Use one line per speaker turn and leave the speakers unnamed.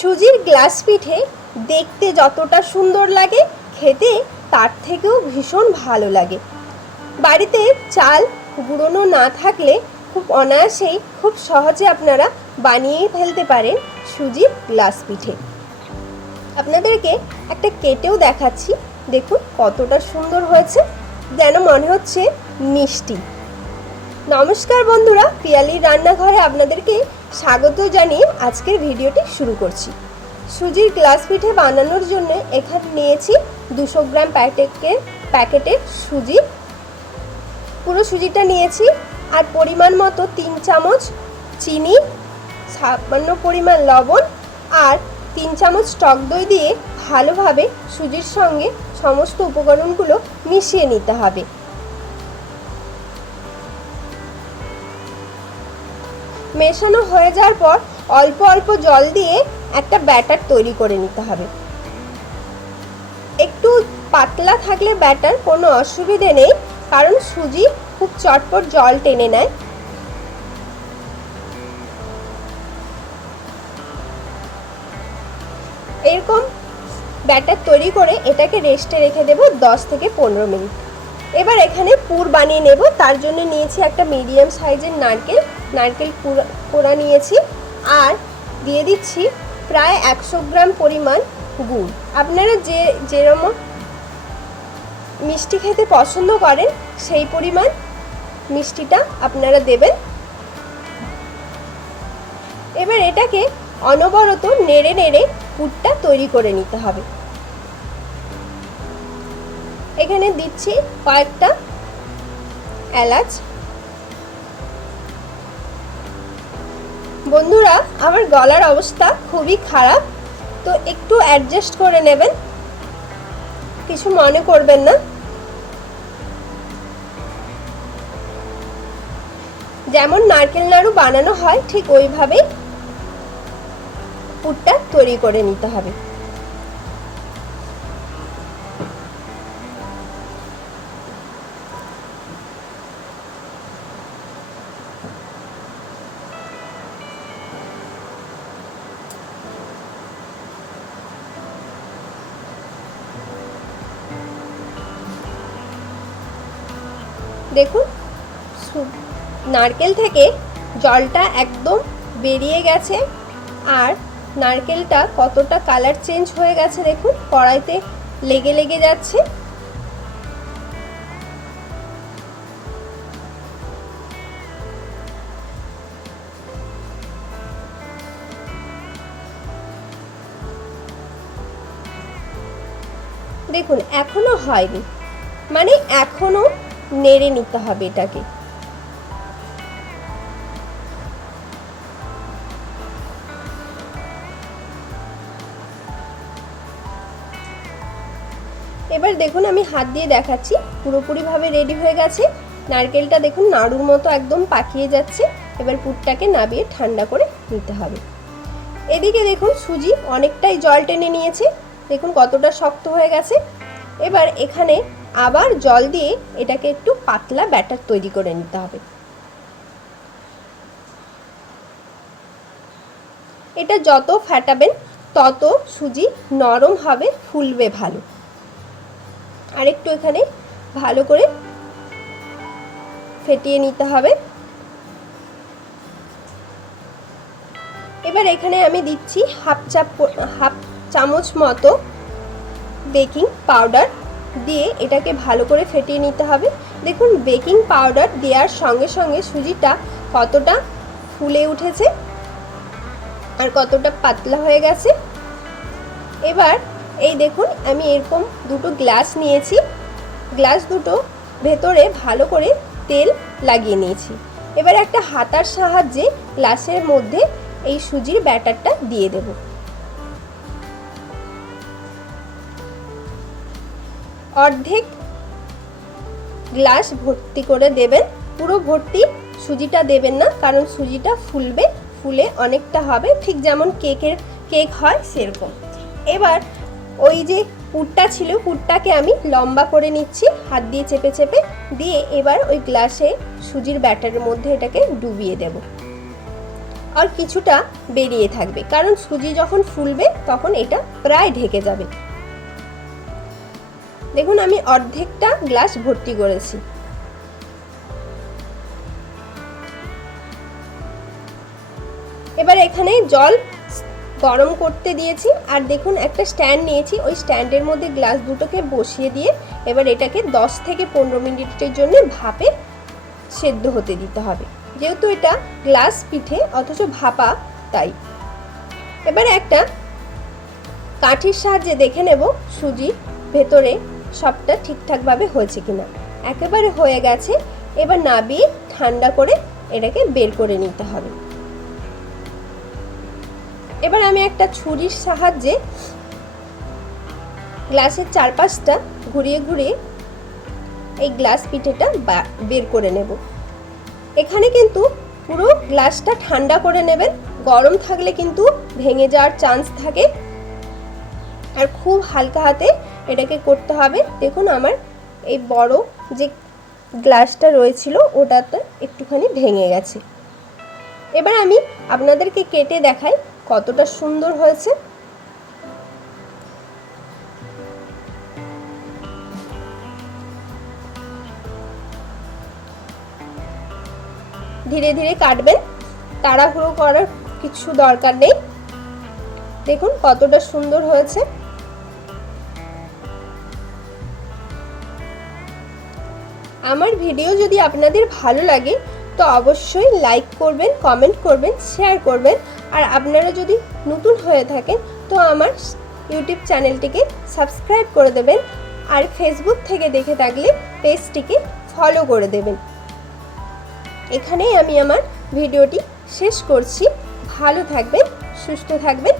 সুজির গ্লাস পিঠে দেখতে যতটা সুন্দর লাগে, খেতে তার থেকেও ভীষণ ভালো লাগে। বাড়িতে চাল গুঁড়োনো না থাকলে খুব অনায়াসেই খুব সহজে আপনারা বানিয়ে ফেলতে পারেন সুজির গ্লাস পিঠে। আপনাদেরকে একটা কেটেও দেখাচ্ছি, দেখুন কতটা সুন্দর হয়েছে, যেন মনে হচ্ছে মিষ্টি। নমস্কার বন্ধুরা, পিয়ালির রান্নাঘরে আপনাদেরকে স্বাগত জানিয়ে আজকের ভিডিওটি শুরু করছি। সুজির গ্লাস পিঠে বানানোর জন্য এখানে নিয়েছি দুশো গ্রাম প্যাকেটের প্যাকেটের সুজি। পুরো সুজিটা নিয়েছি আর পরিমাণ মতো তিন চামচ চিনি, সামান্য পরিমাণ লবণ আর তিন চামচ টক দই দিয়ে ভালোভাবে সুজির সঙ্গে সমস্ত উপকরণগুলো মিশিয়ে নিতে হবে। মেশানো হয়ে যাওয়ার পর অল্প অল্প জল দিয়ে একটা ব্যাটার তৈরি করে নিতে হবে। একটু পাতলা থাকলে ব্যাটার কোনো অসুবিধে নেই, কারণ সুজি খুব চটপট জল টেনে নেয়। এরকম ব্যাটার তৈরি করে এটাকে রেস্টে রেখে দেব দশ থেকে পনেরো মিনিট। এবার এখানে পুর বানিয়ে নেব, তার জন্য নিয়েছি একটা মিডিয়াম সাইজের নারকেল। নারকেল কোড়া নিয়েছি আর দিয়ে দিচ্ছি প্রায় একশো গ্রাম পরিমাণ গুড়। আপনারা যে যেরকম মিষ্টি খেতে পছন্দ করেন, সেই পরিমাণ মিষ্টিটা আপনারা দেবেন। এবার এটাকে অনবরত নেড়ে নেড়ে পুরটা তৈরি করে নিতে হবে। এখানে দিচ্ছি কয়েকটা এলাচ বন্ধুরা, আমার গলার অবস্থা খুবই খারাপ, তো একটু অ্যাডজাস্ট করে নেবেন। কিছু মনে করবেন না। যেমন নারকেল নাড়ু বানানো হয়, ঠিক ওইভাবেই পুরটা তৈরি করে নিতে হবে। দেখুন নারকেল থেকে জলটা একদম বেরিয়ে গেছে আর নারকেলটা কতটা কালার চেঞ্জ হয়ে গেছে দেখুন, কড়াইতে লেগে লেগে যাচ্ছে। দেখুন, এখনও হয়নি। মানে এখনও নেড়ে নিতে হবে এটাকে। এবার দেখুন আমি হাত দিয়ে দেখাচ্ছি পুরোপুরিভাবে রেডি হয়ে গেছে। নারকেলটা দেখুন নাড়ুর মতো একদম পাকিয়ে যাচ্ছে। এবার পুরটাকে নাবিয়ে ঠান্ডা করে নিতে হবে। এদিকে দেখুন সুজি অনেকটাই জল টেনে নিয়েছে। দেখুন কতটা শক্ত হয়ে গেছে। এবার এখানে আবার জল দিয়ে এটাকে একটু পাতলা ব্যাটার তৈরি করে নিতে হবে। এটা যত ফাটাবেন, তত সুজি নরম হবে, ফুলবে ভালো। আর একটু এখানে ভালো করে ফেটিয়ে নিতে হবে। এবার এখানে আমি দিচ্ছি হাফ চাপ, হাফ চামচ মতো বেকিং পাউডার। দিয়ে এটাকে ভালো করে ফেটিয়ে নিতে হবে। দেখুন, বেকিং পাউডার দেওয়ার সঙ্গে সঙ্গে সুজিটা কতটা ফুলে উঠেছে আর কতটা পাতলা হয়ে গেছে। এবার এই দেখুন, আমি এরকম দুটো গ্লাস নিয়েছি। গ্লাস দুটো ভেতরে ভালো করে তেল লাগিয়ে নিয়েছি। এবার একটা হাতার সাহায্যে গ্লাসের মধ্যে এই সুজির ব্যাটারটা দিয়ে দেব। অর্ধেক গ্লাস ভর্তি করে দেবেন। পুরো ভর্তি সুজিটা দেবেন না, কারণ সুজিটা ফুলবে, ফুলে অনেকটা হবে। ঠিক যেমন কেকের কেক হয় সেরকম। এবার ওই যে পুরটা ছিল, পুরটাকে আমি লম্বা করে নিচ্ছি, হাত দিয়ে চেপে চেপে। দিয়ে এবার ওই গ্লাসে সুজির ব্যাটারের মধ্যে এটাকে ডুবিয়ে দেব। আর কিছুটা বেরিয়ে থাকবে, কারণ সুজি যখন ফুলবে তখন এটা প্রায় ঢেকে যাবে। দেখুন, আমি অর্ধেকটা গ্লাস ভর্তি করেছি। এবার এখানে জল গরম করতে দিয়েছি, আর দেখুন, একটা স্ট্যান্ড নিয়েছি। ওই স্ট্যান্ডের মধ্যে গ্লাস দুটোকে বসিয়ে দিয়ে এবার এটাকে 10 থেকে পনেরো মিনিটের জন্য ভাপে সেদ্ধ হতে দিতে হবে। যেহেতু এটা গ্লাস পিঠে, অথচ ভাপা, তাই। এবার একটা কাঠির সাহায্যে দেখে নেব সুজি ভেতরে সবটা ঠিকঠাকভাবে হয়েছে কিনা। একেবারে হয়ে গেছে, এবার নাবিয়ে ঠান্ডা করে এটাকে বের করে নিতে হবে। এবার আমি একটা ছুরির সাহায্যে গ্লাসের চারপাশটা ঘুরিয়ে ঘুরিয়ে এই গ্লাস পিঠেটা বের করে নেব। এখানে কিন্তু পুরো গ্লাসটা ঠান্ডা করে নেবেন, গরম থাকলে কিন্তু ভেঙে যাওয়ার চান্স থাকে। আর খুব হালকা হাতে এটাকে করতে হবে। দেখুন আমার এই বড় যে গ্লাসটা রয়েছিল, ওটাতে একটুখানি ভেঙে গেছে। এবার আমি আপনাদেরকে কেটে দেখাই কতটা সুন্দর হয়েছে। ধীরে ধীরে কাটবেন। তাড়াহুড়ো করার কিছু দরকার নেই। দেখুন কতটা সুন্দর হয়েছে। আমার ভিডিও যদি আপনাদের ভালো লাগে, তো অবশ্যই লাইক করবেন কমেন্ট করবেন শেয়ার করবেন। আর আপনারা যদি নতুন হয়ে থাকেন, তো আমার ইউটিউব চ্যানেলটিকে সাবস্ক্রাইব করে দেবেন। আর ফেসবুক থেকে দেখে থাকলে পেজটিকে ফলো করে দেবেন। এখানেই আমি আমার ভিডিওটি শেষ করছি। ভালো থাকবেন, সুস্থ থাকবেন।